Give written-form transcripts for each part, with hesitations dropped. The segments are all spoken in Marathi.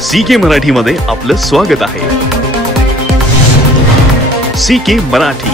CK मराठीमध्ये आपलं स्वागत आहे। CK मराठी।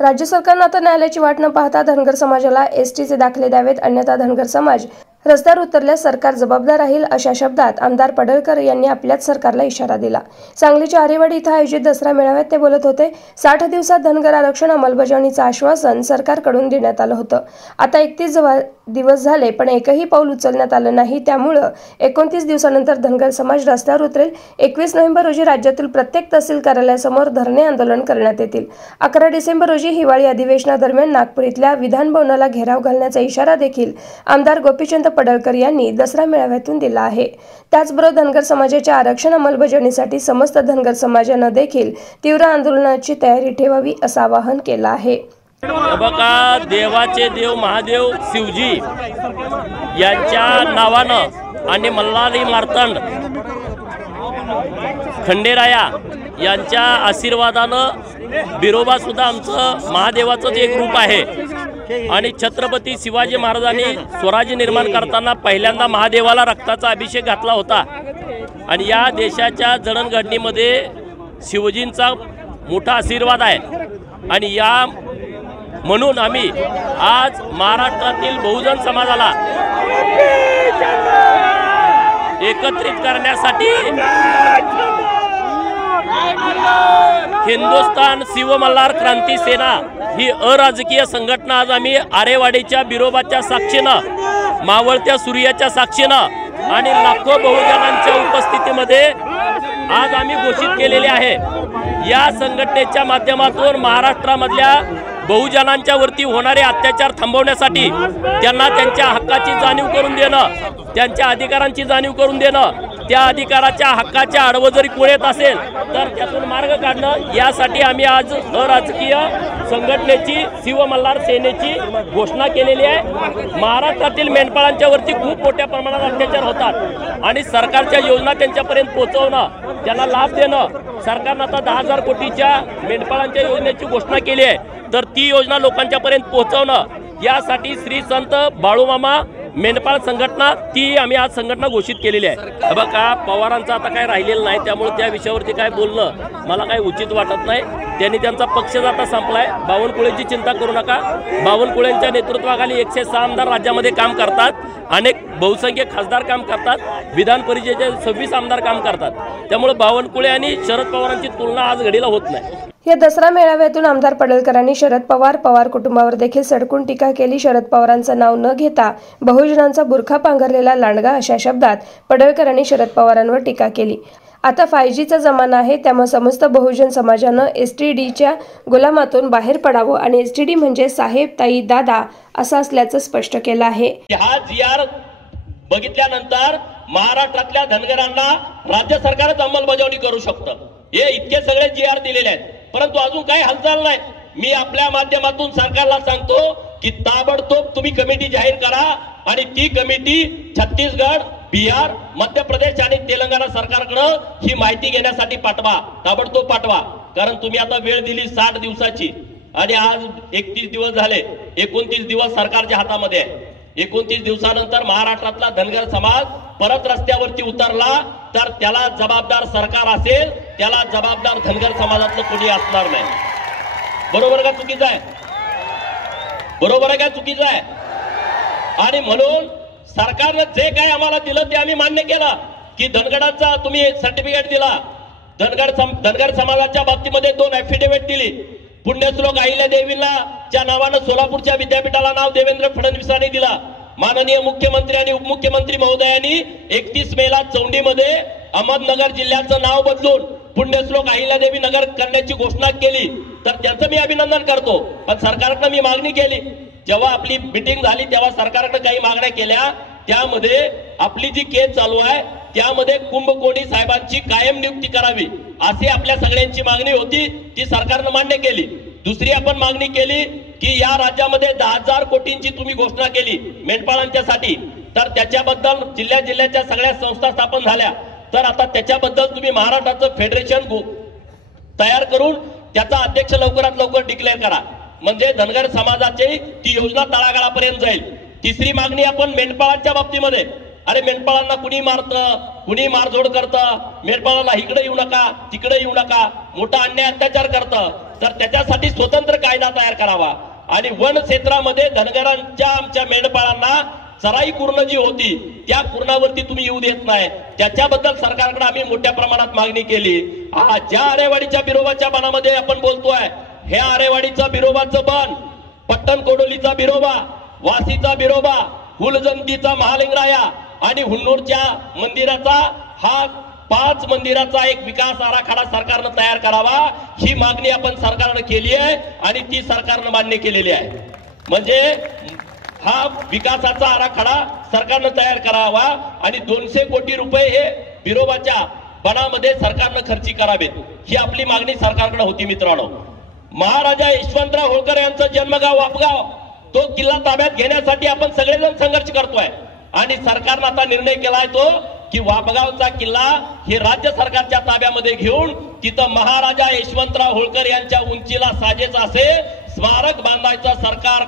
राज्य सरकारने आता न्यायालयाची वाट न पाहता धनगर समाजाला एसटीचे दाखले द्यावेत, अन्यथा धनगर समाज रस्त्यावर उतरल्यास सरकार जबाबदार राहील, अशा शब्दात आमदार पडळकर यांनी आपल्याच सरकारला इशारा दिला। सांगलीच्या आरेवाडी इथं आयोजित दसरा मेळाव्यात ते बोलत होते। 60 दिवसात धनगर आरक्षण अंमलबजावणीचं आश्वासन सरकारकडून देण्यात आलं होतं। आता 31 दिवस झाले पण एकही पाऊल उचलण्यात आलं नाही। त्यामुळे 29 दिवसानंतर धनगर समाज रस्त्यावर उतरेल। 21 नोव्हेंबर रोजी राज्यातील प्रत्येक तहसील कार्यालयासमोर धरणे आंदोलन करण्यात येतील। 11 डिसेंबर रोजी हिवाळी अधिवेशनादरम्यान नागपूर इथल्या विधान भवनाला घेराव घालण्याचा इशारा देखील आमदार गोपीचंद पडळकर यांनी दसरा मेळाव्यातून दिला आहे। त्याचबरोबर धनगर समाजाच्या आरक्षण अंमलबजावणीसाठी समस्त धनगर समाजानं देखील तीव्र आंदोलनाची तयारी ठेवावी असं आवाहन केलं आहे। बघा, देवाचे देव महादेव शिवजी यांच्या नावानं आणि मल्हारी मार्तंड खंडेराया यांच्या आशीर्वादानं बिरोबा सुद्धा आमचं महादेवाचंच एक रूप आहे। आणि छत्रपती शिवाजी महाराजांनी स्वराज्य निर्माण करताना पहिल्यांदा महादेवाला रक्ताचा अभिषेक घातला होता। आणि या देशाच्या जडणघडणीमध्ये शिवजींचा मोठा आशीर्वाद आहे। आणि या म्हणून आम्ही आज महाराष्ट्रातील बहुजन समाजाला एकत्रित करण्यासाठी हिंदुस्थान शिव मल्हार क्रांती सेना ही अराजकीय संघटना आज आम्ही आरेवाडीच्या बिरोबाच्या साक्षीनं, मावळत्या सूर्याच्या साक्षीनं आणि लाखो बहुजनांच्या उपस्थितीमध्ये आज आम्ही घोषित केलेले आहे। या संघटनेच्या माध्यमातून महाराष्ट्रामधल्या बहुजनांच्या वरती होणारे अत्याचार थांबवण्यासाठी, त्यांना त्यांच्या हक्काची जाणीव करून देणं, त्यांच्या अधिकारांची जाणीव करून देणं, त्या अधिकाराच्या हक्काच्या आडवं जरी कोण येत असेल तर त्यातून मार्ग काढणं, यासाठी आम्ही आज अराजकीय संघटनेची शिव मल्हार सेनेची घोषणा केलेली आहे। महाराष्ट्रातील मेंढपाळांच्या वरती खूप मोठ्या प्रमाणात अत्याचार होतात आणि सरकारच्या योजना त्यांच्यापर्यंत पोहोचवणं, त्यांना लाभ देणं, सरकारनं आता 10,000 कोटीच्या मेंढपाळांच्या योजनेची घोषणा केली आहे, तर ती योजना लोकांच्यापर्यंत पोहोचवणं, यासाठी श्री संत बाळूमामा मेंढपाळ संघटना ती आम्ही आज संघटना घोषित केलेली आहे। बघा, पवारांचं आता काय राहिलेलं नाही, त्यामुळे त्या विषयावरती काय बोलणं मला काही उचित वाटत नाही। त्यांनी त्यांचा पक्ष आता संपलाय। बावनकुळेंची चिंता करू नका। बावनकुळेंच्या नेतृत्वाखाली 106 आमदार राज्यामध्ये काम करतात, अनेक बहुसंख्य खासदार काम करतात, विधान परिषदेचे 26 आमदार काम करतात। त्यामुळे बावनकुळे आणि शरद पवारांची तुलना आज घडीला होत नाही। या दसरा मेळाव्यातून आमदार पडळकरांनी शरद पवार कुटुंबावर देखील सडकून टीका केली। शरद पवारांचं नाव न घेता बहुजनांचा बुरखा पांघरलेला लांडगा, अशा शब्दात पडळकरांनी शरद पवारांवर टीका केली। आता 5Gचा जमाना आहे, त्यामुळे समस्त बहुजन समाजानं STDच्या गुलामातून बाहेर पडावं आणि STD म्हणजे साहेब, ताई, दादा असं असल्याचं स्पष्ट केलं आहे। हा GR बघितल्यानंतर महाराष्ट्रातल्या धनगरांना राज्य सरकारच अंमलबजावणी करू शकतं। हे इतके सगळे GR दिलेले आहेत, परंतु अजून काही हालचाल नाही। मी आपल्या माध्यमातून सरकारला सांगतो की ताबडतोब तुम्ही कमिटी जाहीर करा आणि ती कमिटी छत्तीसगड, बिहार, मध्य प्रदेश आणि तेलंगणा सरकारकडे ही माहिती घेण्यासाठी पाठवा, ताबडतोब पाठवा। कारण तुम्ही आता वेळ दिली 60 दिवसाची आणि आज 31 दिवस झाले, 29 दिवस सरकारच्या हातामध्ये आहे। 29 दिवसानंतर महाराष्ट्रातला धनगर समाज परत रस्त्यावरती उतरला तर त्याला जबाबदार सरकार असेल, त्याला जबाबदार धनगर समाजातलं कोणी असणार नाही। बरोबर का चुकीचं आहे? बरोबर आहे का चुकीचं आहे? आणि म्हणून सरकारने जे काय आम्हाला दिलं ते आम्ही मान्य केलं की धनगरांचा तुम्ही सर्टिफिकेट दिला, धनगर समाजाच्या बाबतीमध्ये 2 ऍफिडेव्हिट दिली। पुण्यश्लोक अहिल्या देवींच्या नावानं सोलापूरच्या विद्यापीठाला नाव देवेंद्र फडणवीसांनी दिला। माननीय मुख्यमंत्री आणि उपमुख्यमंत्री महोदयांनी 31 मेला चौंडीमध्ये अहमदनगर जिल्ह्याचं नाव बदलून पुण्यश्लोक अहिल्यादेवी नगर करण्याची घोषणा केली, तर त्याचं मी अभिनंदन करतो। पण सरकारकडे मी मागणी केली, जेव्हा आपली मीटिंग झाली तेव्हा सरकारकडे काही मागण्या केल्या, त्यामध्ये आपली जी केस चालू आहे त्यामध्ये कुंभकोणी साहेबांची कायम नियुक्ती करावी अशी आपल्या सगळ्यांची मागणी होती, ती सरकारने मान्य केली। दुसरी आपण मागणी केली की या राज्यामध्ये 10,000 कोटींची तुम्ही घोषणा केली मेंढपाळांच्यासाठी, तर त्याच्याबद्दल जिल्ह्याच्या सगळ्या संस्था स्थापन झाल्या, तर आता त्याच्याबद्दल तुम्ही महाराष्ट्राचं फेडरेशन तयार करून त्याचा अध्यक्ष लवकरात लवकर डिक्लेअर करा, म्हणजे धनगर समाजाची ती योजना तळागाळापर्यंत जाईल। तिसरी मागणी आपण मेंढपाळांच्या बाबतीमध्ये अरे मेंढपाळांना कुणी मारतं, कुणी मारझोड करतं, मेंढपाळाला इकडे येऊ नका तिकडे येऊ नका, मोठा अन्याय अत्याचार करतं, तर त्याच्यासाठी स्वतंत्र कायदा तयार करावा आणि वन क्षेत्रामध्ये धनगरांच्या आमच्या मेंढपाळांना चराई कुर्ण जी होती त्या कुर्णावरती तुम्ही येऊ देत नाही, त्याच्याबद्दल सरकारकडे आम्ही मोठ्या प्रमाणात मागणी केली. ज्या आरेवाडीच्या बिरोबाच्या बनामध्ये आपण बोलतोय, ह्या आरेवाडीचा बिरोबाचं बन, पट्टण कोडोलीचा बिरोबा, वासीचा बिरोबा, हुलजंतीचा महालिंगराया आणि हुन्नूरच्या मंदिराचा हा 5 मंदिराचा एक विकास आराखडा सरकारनं तयार करावा, ही मागणी आपण सरकारनं केली आहे आणि ती सरकारनं मान्य केलेली आहे. म्हणजे हा विकासाचा आराखडा सरकारनं तयार करावा आणि 200 कोटी रुपये हे बिरोबाच्या बनामध्ये सरकारनं खर्ची करावेत, ही आपली मागणी सरकारकडे होती. मित्रांनो, महाराजा यशवंतराव होळकर यांचं जन्मगाव वापगाव, तो किल्ला ताब्यात घेण्यासाठी आपण सगळेजण संघर्ष करतोय आणि सरकारनं आता निर्णय केलाय तो की वापगावचा किल्ला हे राज्य सरकारच्या ताब्यामध्ये घेऊन तिथं महाराजा यशवंतराव होळकर यांच्या उंचीला साजेच असे स्मारक बांधायचा सरकार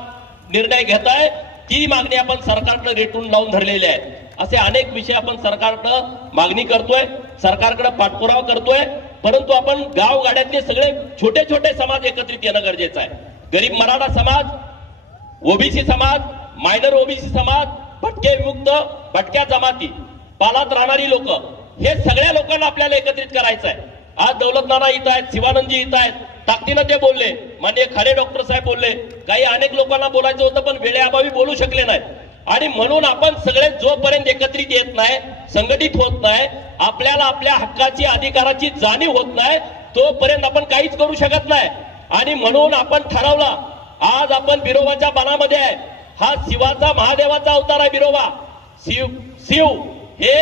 निर्णय घेत आहे. ती मागणी आपण सरकारकडे रेटून लावून धरलेली आहे. असे अनेक विषय आपण सरकारकडे मागणी करतोय, सरकारकडे पाठपुरावा करतोय, परंतु आपण गावगाड्यातले सगळे छोटे छोटे समाज एकत्रित येणं गरजेचं आहे. गरीब मराठा समाज, ओबीसी समाज, मायनर ओबीसी समाज, भटके विमुक्त, भटक्या जमाती, पालात राहणारी लोक, हे सगळ्या लोकांना आपल्याला एकत्रित करायचं आहे. आज दौलत नाना इथं आहेत, शिवानंदजी इथं आहेत, ताकदीनं ते बोलले, माननीय खाडे डॉक्टर साहेब बोलले, काही अनेक लोकांना बोलायचं होतं पण वेळेअभावी बोलू शकले नाही. आणि म्हणून आपण सगळे जोपर्यंत एकत्रित येत नाही, संघटित होत नाही, आपल्याला आपल्या हक्काची अधिकाराची जाणीव होत नाही, तोपर्यंत आपण काहीच करू शकत नाही. आणि म्हणून आपण ठरवलं, आज आपण बिरोबाच्या बनामध्ये आहे, हा शिवाचा महादेवाचा अवतार आहे. बिरोबा शिव हे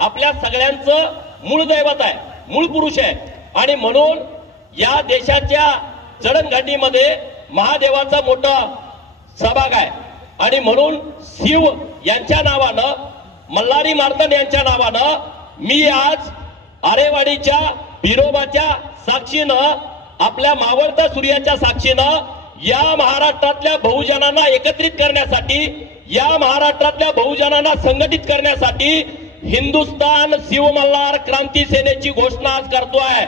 आपल्या सगळ्यांचं मूळ दैवत आहे, मूळ पुरुष आहे आणि म्हणून या देशाच्या जडणघडणीमध्ये महादेवाचा मोठा सहभाग आहे. आणि म्हणून शिव यांच्या नावानं, मल्हारी मार्तंड यांच्या नावानं मी आज आरेवाडीच्या बिरोबाच्या साक्षीनं, आपल्या मावळत्या सूर्याच्या साक्षीनं या महाराष्ट्रातल्या बहुजनांना एकत्रित करण्यासाठी, या महाराष्ट्रातल्या बहुजनांना संघटित करण्यासाठी हिंदुस्थान शिव मल्हार क्रांती सेनेची घोषणा आज करतोय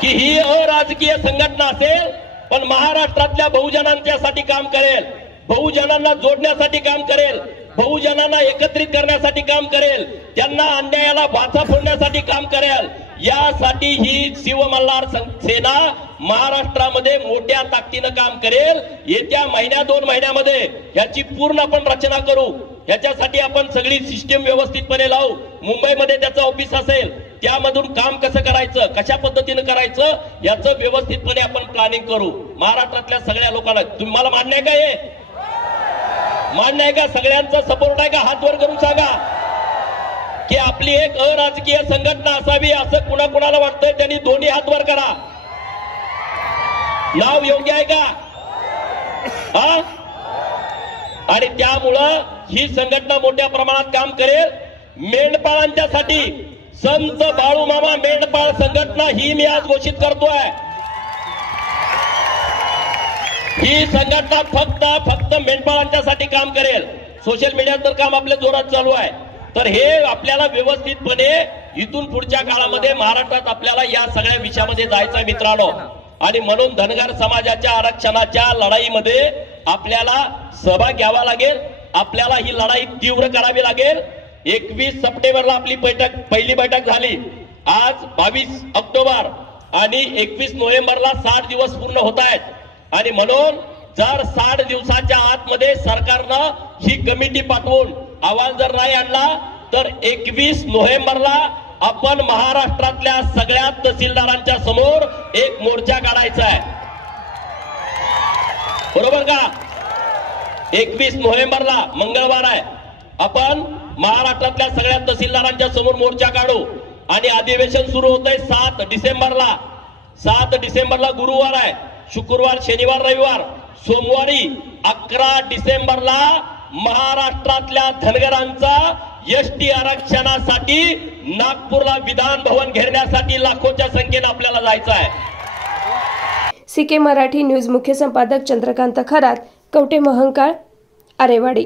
की ही अराजकीय संघटना असेल पण महाराष्ट्रातल्या बहुजनांच्यासाठी काम करेल, बहुजनांना जोडण्यासाठी काम करेल, बहुजनांना एकत्रित करण्यासाठी काम करेल, त्यांना अन्यायाला वाचा फोडण्यासाठी काम करेल. यासाठी ही शिव मल्हार सेना महाराष्ट्रामध्ये मोठ्या ताकदीनं काम करेल. येत्या महिन्या 2 महिन्यामध्ये याची पूर्ण आपण रचना करू. याच्यासाठी आपण सगळी सिस्टीम व्यवस्थितपणे लावू. मुंबईमध्ये त्याचं ऑफिस असेल, त्यामधून काम कसं करायचं, कशा पद्धतीनं करायचं, याचं व्यवस्थितपणे आपण प्लॅनिंग करू. महाराष्ट्रातल्या सगळ्या लोकांना, तुम्हाला मान्य आहे का? हे मान्य आहे का? सगळ्यांचा सपोर्ट आहे का? हात वर करून सांगा की आपली एक अराजकीय संघटना असावी असं कुणाकुणाला वाटतंय त्यांनी दोन्ही हात वर करा. नाव योग्य आहे का? आणि त्यामुळं ही संघटना मोठ्या प्रमाणात काम करेल. मेंढपाळांच्यासाठी संत बाळूमामा मेंढपाळ संघटना ही मी आज घोषित करतोय. ही संघटना फक्त मेंढपाळांच्यासाठी काम करेल. सोशल मीडियात तर काम आपल्या जोरात चालू आहे. तर हे आपल्याला व्यवस्थितपणे इथून पुढच्या काळामध्ये महाराष्ट्रात आपल्याला या सगळ्या विषयामध्ये जायचं मित्रांनो. आणि म्हणून धनगर समाजाच्या आरक्षणाच्या लढाईमध्ये आपल्याला सहभाग घ्यावा लागेल. आपल्याला ही लढाई तीव्र करावी लागेल. 21 सप्टेंबरला आपली पहिली बैठक झाली. आज 22 ऑक्टोबर आणि 21 नोव्हेंबरला 60 दिवस पूर्ण होत आहेत. आणि म्हणून जर 60 दिवसाच्या आतमध्ये सरकारनं ही कमिटी पाठवून अहवाल जर नाही आणला तर 21 नोव्हेंबरला आपण महाराष्ट्रातल्या सगळ्या तहसीलदारांच्या समोर एक मोर्चा काढायचा आहे. बरोबर का? 21 नोव्हेंबरला मंगळवार आहे. आपण महाराष्ट्रातल्या सगळ्या तहसीलदारांच्या समोर मोर्चा काढू आणि अधिवेशन सुरू होतंय 7 डिसेंबरला. 7 डिसेंबरला गुरुवार आहे. शुक्रवार, शनिवार, रविवार, सोमवारी 11 डिसेंबरला महाराष्ट्रातल्या धनगरांचा एसटी आरक्षणासाठी नागपूरला विधान भवन घेरण्यासाठी लाखोच्या संख्येने आपल्याला जायचं आहे. CK मराठी न्यूज मुख्य संपादक चंद्रकांत खरात, कवठे महंकाळ, आरेवाडी.